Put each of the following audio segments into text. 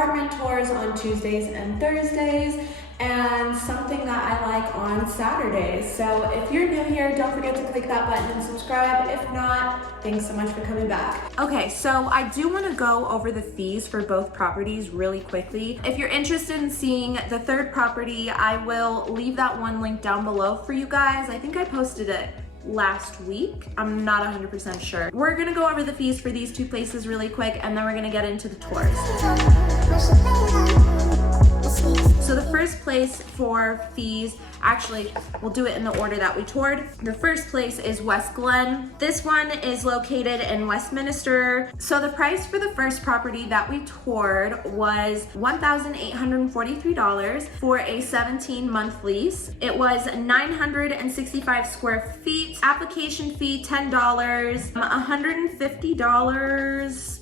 apartment tours on Tuesdays and Thursdays, and something that I like on Saturdays. So if you're new here, don't forget to click that button and subscribe. If not, thanks so much for coming back. Okay, so I do want to go over the fees for both properties really quickly. If you're interested in seeing the third property, I will leave that one link down below for you guys. I think I posted it last week. I'm not 100% sure. We're gonna go over the fees for these two places really quick, and then we're gonna get into the tours. So the first place for fees, actually, we'll do it in the order that we toured. The first place is Westglenn. This one is located in Westminster. So the price for the first property that we toured was $1,843 for a 17-month lease. It was 965 square feet. Application fee, $10, $150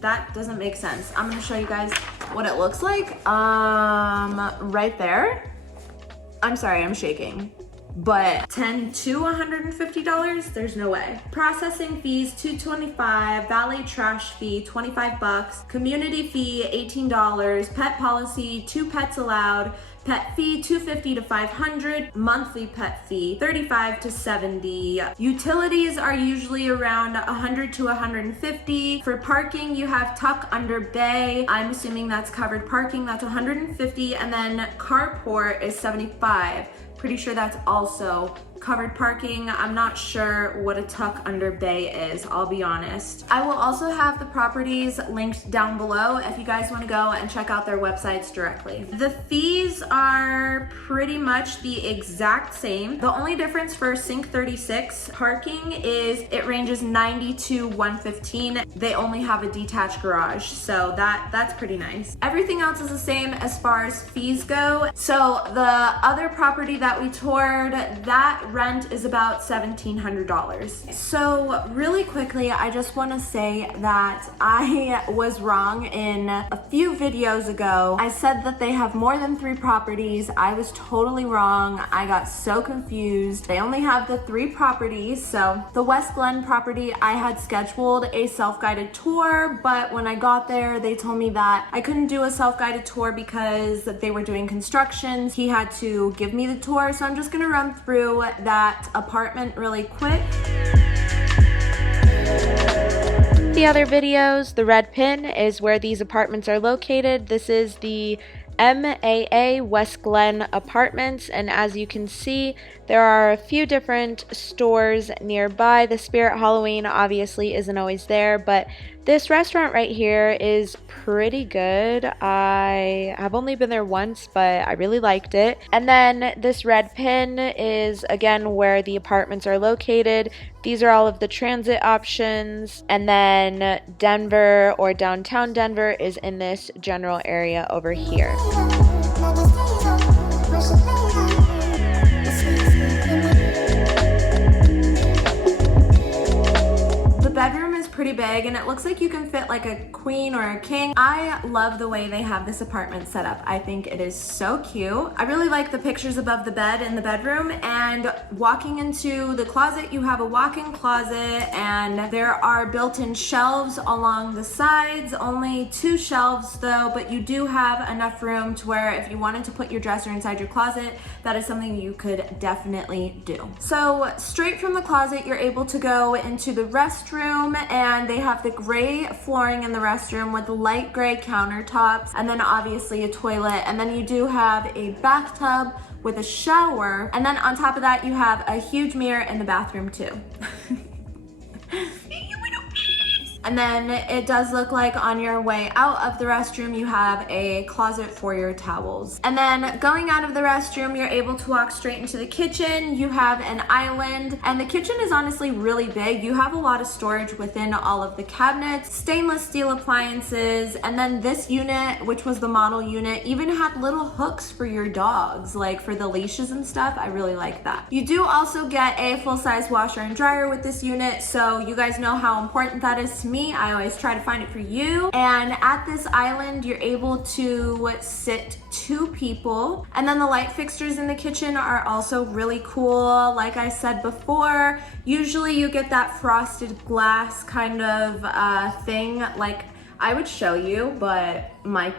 that doesn't make sense. I'm gonna show you guys what it looks like. Right there. I'm sorry, I'm shaking. But $10 to $150, there's no way. Processing fees, $225, valet trash fee, $25, community fee, $18, pet policy, 2 pets allowed, pet fee $250 to $500, monthly pet fee $35 to $70. Utilities are usually around $100 to $150. For parking, you have tuck under bay. I'm assuming that's covered parking. That's $150, and then carport is $75. Pretty sure that's also covered parking. I'm not sure what a tuck under bay is, I'll be honest. I will also have the properties linked down below if you guys want to go and check out their websites directly. The fees are pretty much the exact same. The only difference for Sync 36 parking is it ranges $90 to $115. They only have a detached garage, so that's pretty nice. Everything else is the same as far as fees go. So the other property that we toured, that rent is about $1,700. So really quickly, I just want to say that I was wrong in a few videos ago. I said that they have more than 3 properties. I was totally wrong. I got so confused. They only have the 3 properties. So the Westglenn property, I had scheduled a self-guided tour, but when I got there, they told me that I couldn't do a self-guided tour because they were doing construction. He had to give me the tour, so I'm just gonna run through that apartment really quick. The other videos, the red pin is where these apartments are located. This is the MAA Westglenn apartments, and as you can see, there are a few different stores nearby. The Spirit Halloween obviously isn't always there, but this restaurant right here is pretty good. I have only been there once, but I really liked it. And then this red pin is again where the apartments are located. These are all of the transit options. And then Denver, or downtown Denver, is in this general area over here. The bedroom is pretty big, and it looks like you can fit like a queen or a king. I love the way they have this apartment set up. I think it is so cute. I really like the pictures above the bed in the bedroom, and walking into the closet, you have a walk-in closet, and there are built-in shelves along the sides. Only 2 shelves though, but you do have enough room to where if you wanted to put your dresser inside your closet, that is something you could definitely do. So straight from the closet, you're able to go into the restroom, and they have the gray flooring in the restroom with light gray countertops, and then obviously a toilet, and then you do have a bathtub with a shower, and then on top of that you have a huge mirror in the bathroom too. And then it does look like on your way out of the restroom, you have a closet for your towels. And then going out of the restroom, you're able to walk straight into the kitchen. You have an island, and the kitchen is honestly really big. You have a lot of storage within all of the cabinets, stainless steel appliances, and then this unit, which was the model unit, even had little hooks for your dogs, like for the leashes and stuff. I really like that. You do also get a full-size washer and dryer with this unit, so you guys know how important that is to me. I always try to find it for you. And at this island, you're able to sit 2 people. And then the light fixtures in the kitchen are also really cool. Like I said before, usually you get that frosted glass kind of thing. Like, I would show you, but my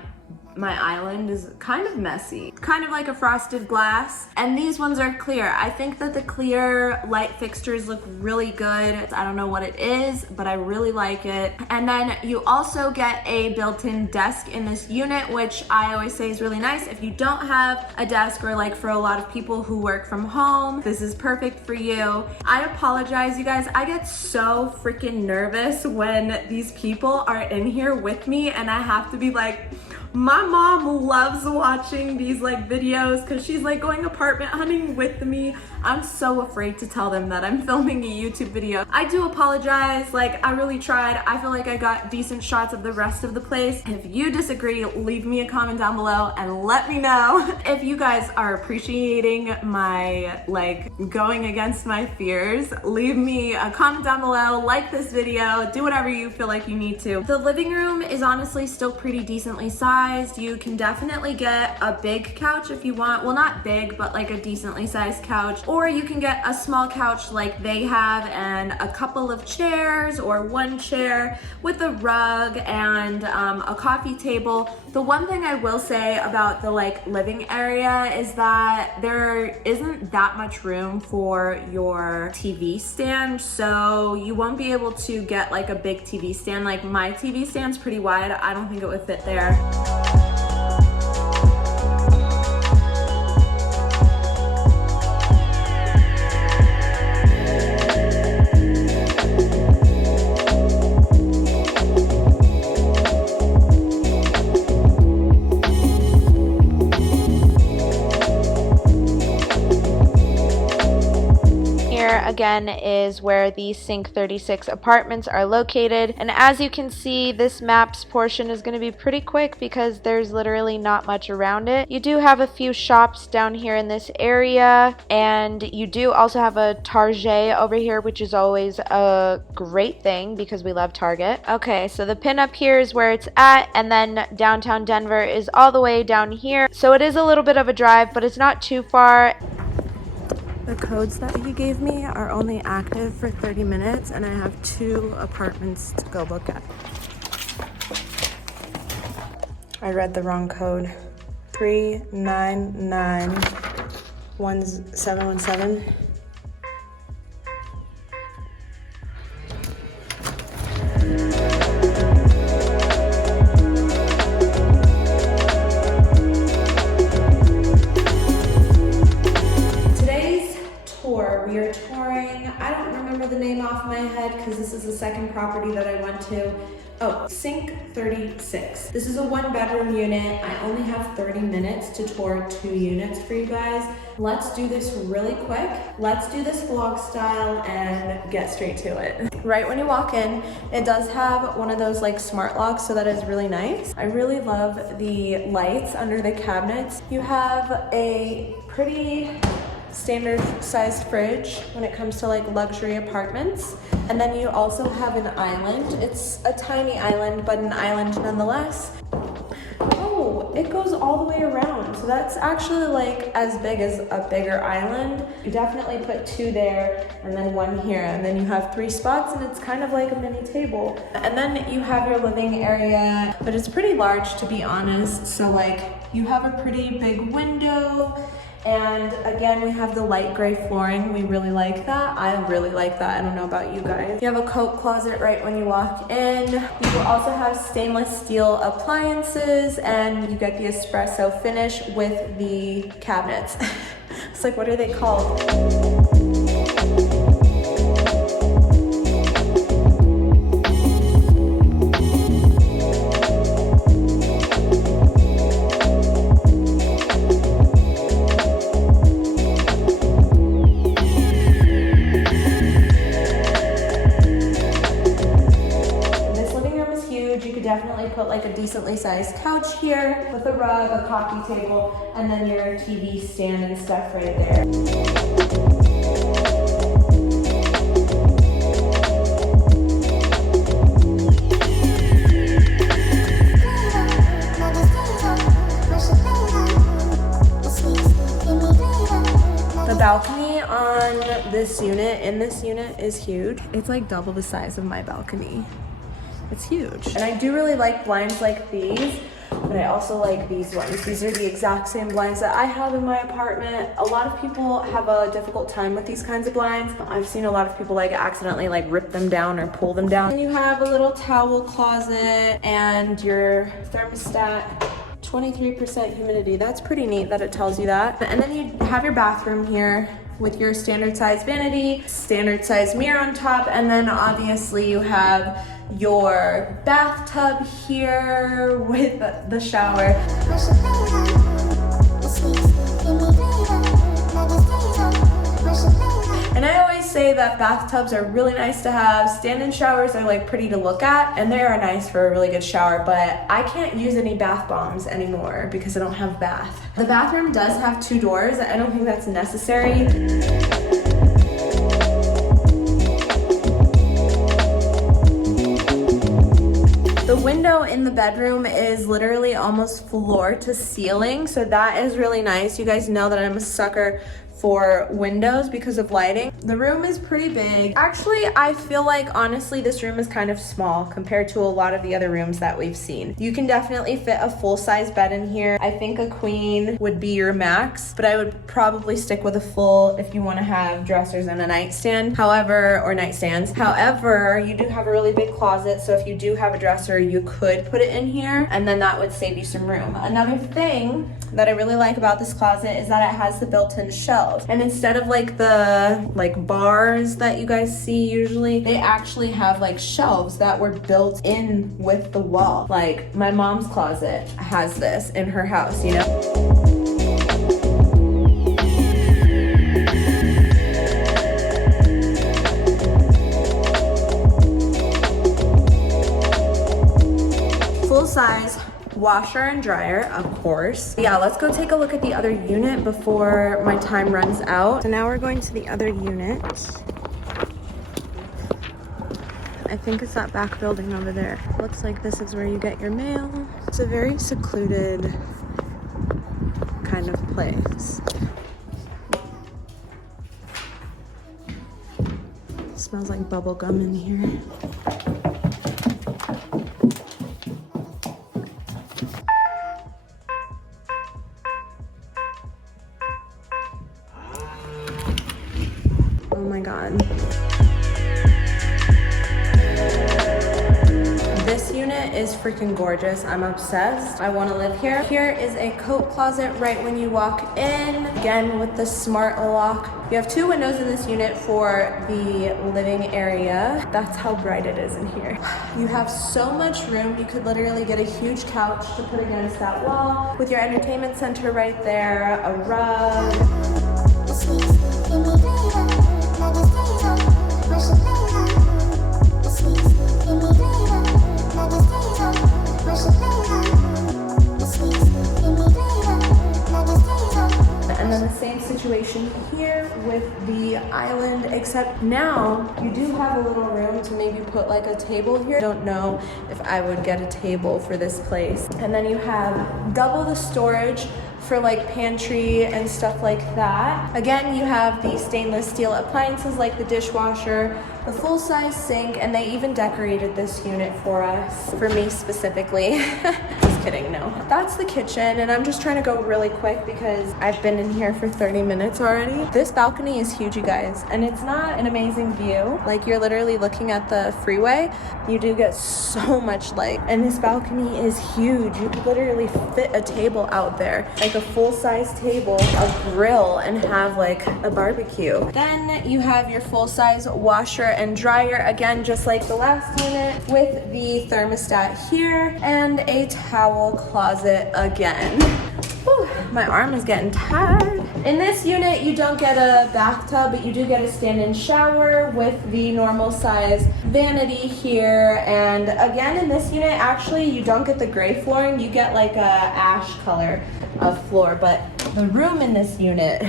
island is kind of messy. Kind of like a frosted glass. And these ones are clear. I think that the clear light fixtures look really good. I don't know what it is, but I really like it. And then you also get a built-in desk in this unit, which I always say is really nice. If you don't have a desk, or like for a lot of people who work from home, this is perfect for you. I apologize, you guys. I get so freaking nervous when these people are in here with me and I have to be like, my mom loves watching these like videos because she's like going apartment hunting with me. I'm so afraid to tell them that I'm filming a YouTube video. I do apologize, like I really tried. I feel like I got decent shots of the rest of the place. If you disagree, leave me a comment down below and let me know. If you guys are appreciating my like going against my fears, leave me a comment down below, like this video, do whatever you feel like you need to. The living room is honestly still pretty decently sized. You can definitely get a big couch if you want. Well, not big, but like a decently sized couch. Or you can get a small couch like they have and a couple of chairs or one chair with a rug and a coffee table. The one thing I will say about the like living area is that there isn't that much room for your TV stand, so you won't be able to get like a big TV stand. Like my TV stand's pretty wide. I don't think it would fit there. Again is where the Sync 36 apartments are located, and as you can see, this maps portion is going to be pretty quick because there's literally not much around it. You do have a few shops down here in this area, and you do also have a Target over here, which is always a great thing because we love Target. Okay, so the pin up here is where it's at, and then downtown Denver is all the way down here, so it is a little bit of a drive, but it's not too far. The codes that he gave me are only active for 30 minutes, and I have 2 apartments to go look at. I read the wrong code. 3991717. We are touring, I don't remember the name off my head because this is the second property that I went to. Oh, Sync 36. This is a 1-bedroom unit. I only have 30 minutes to tour 2 units for you guys. Let's do this really quick. Let's do this vlog style and get straight to it. Right when you walk in, it does have one of those like smart locks, so that is really nice. I really love the lights under the cabinets. You have a pretty standard sized fridge when it comes to like luxury apartments, and then you also have an island. It's a tiny island, but an island nonetheless. Oh, it goes all the way around, so that's actually like as big as a bigger island. You definitely put 2 there and then 1 here, and then you have 3 spots, and it's kind of like a mini table. And then you have your living area, but it's pretty large to be honest, so like you have a pretty big window. And again, we have the light gray flooring. We really like that. I really like that. I don't know about you guys. You have a coat closet right when you walk in. You will also have stainless steel appliances, and you get the espresso finish with the cabinets. It's like, what are they called? Definitely put like a decently sized couch here with a rug, a coffee table, and then your TV stand and stuff right there. The balcony on this unit, in this unit, is huge. It's like double the size of my balcony. It's huge. And I do really like blinds like these, but I also like these ones. These are the exact same blinds that I have in my apartment. A lot of people have a difficult time with these kinds of blinds. I've seen a lot of people like accidentally like rip them down or pull them down. And you have a little towel closet and your thermostat. 23% humidity. That's pretty neat that it tells you that. And then you have your bathroom here with your standard size vanity, standard size mirror on top, and then obviously you have your bathtub here with the shower. And I always say that bathtubs are really nice to have. Stand-in showers are like pretty to look at, and they are nice for a really good shower, but I can't use any bath bombs anymore because I don't have bath. The bathroom does have 2 doors. I don't think that's necessary. The window in the bedroom is literally almost floor to ceiling, so that is really nice. You guys know that I'm a sucker for windows because of lighting. The room is pretty big. Actually, I feel like honestly this room is kind of small compared to a lot of the other rooms that we've seen. You can definitely fit a full-size bed in here. I think a queen would be your max, but I would probably stick with a full if you want to have dressers and a nightstand. However, or nightstands. However, you do have a really big closet, so if you do have a dresser, you could put it in here, and then that would save you some room. Another thing that I really like about this closet is that it has the built-in shelves. And instead of like the bars that you guys see usually, they actually have like shelves that were built in with the wall. Like my mom's closet has this in her house, you know? Full size washer and dryer, of course. Yeah, let's go take a look at the other unit before my time runs out. So now we're going to the other unit. I think it's that back building over there. Looks like this is where you get your mail. It's a very secluded kind of place. It smells like bubble gum in here. Oh my God. This unit is freaking gorgeous. I'm obsessed. I want to live here. Here is a coat closet right when you walk in. Again, with the smart lock. You have 2 windows in this unit for the living area. That's how bright it is in here. You have so much room. You could literally get a huge couch to put against that wall with your entertainment center right there, a rug. And then the same situation here with the island, except now you do have a little room to maybe put like a table here. I don't know if I would get a table for this place. And then you have double the storage for like pantry and stuff like that. Again, you have the stainless steel appliances like the dishwasher, the full-size sink, and they even decorated this unit for us, for me specifically. Just kidding, no. That's the kitchen, and I'm just trying to go really quick because I've been in here for 30 minutes already. This balcony is huge, you guys, and it's not an amazing view. Like, you're literally looking at the freeway. You do get so much light, and this balcony is huge. You could literally fit a table out there, like a full-size table, a grill, and have like a barbecue. Then you have your full-size washer and dryer, again just like the last unit, with the thermostat here and a towel closet again. Whew, my arm is getting tired. In this unit you don't get a bathtub, but you do get a stand-in shower with the normal size vanity here. And again, in this unit actually you don't get the gray flooring, you get like a ash color of floor, but the room in this unit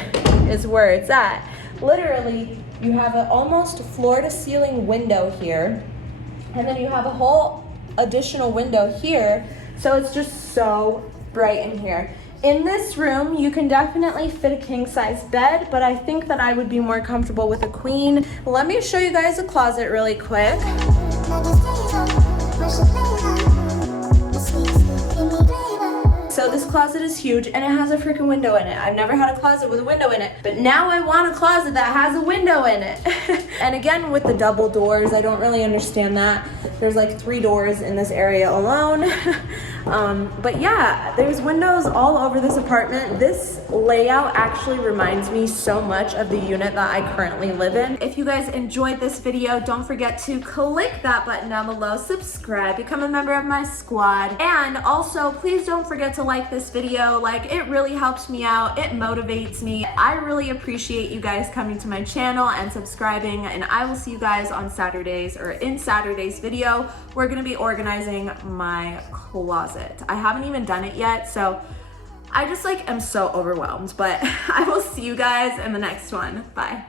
is where it's at. Literally, you have an almost floor-to-ceiling window here, and then you have a whole additional window here, so it's just so bright in here. In this room, you can definitely fit a king-size bed, but I think that I would be more comfortable with a queen. Let me show you guys a closet really quick. So this closet is huge and it has a freaking window in it. I've never had a closet with a window in it, but now I want a closet that has a window in it. And again, with the double doors, I don't really understand that. There's like 3 doors in this area alone. But yeah, there's windows all over this apartment. This layout actually reminds me so much of the unit that I currently live in. If you guys enjoyed this video, don't forget to click that button down below, subscribe, become a member of my squad, and also please don't forget to like this video. Like, it really helps me out, it motivates me. I really appreciate you guys coming to my channel and subscribing, and I will see you guys on Saturdays, or in Saturday's video. We're gonna be organizing my closet. I haven't even done it yet, so I just like am so overwhelmed, but I will see you guys in the next one. Bye.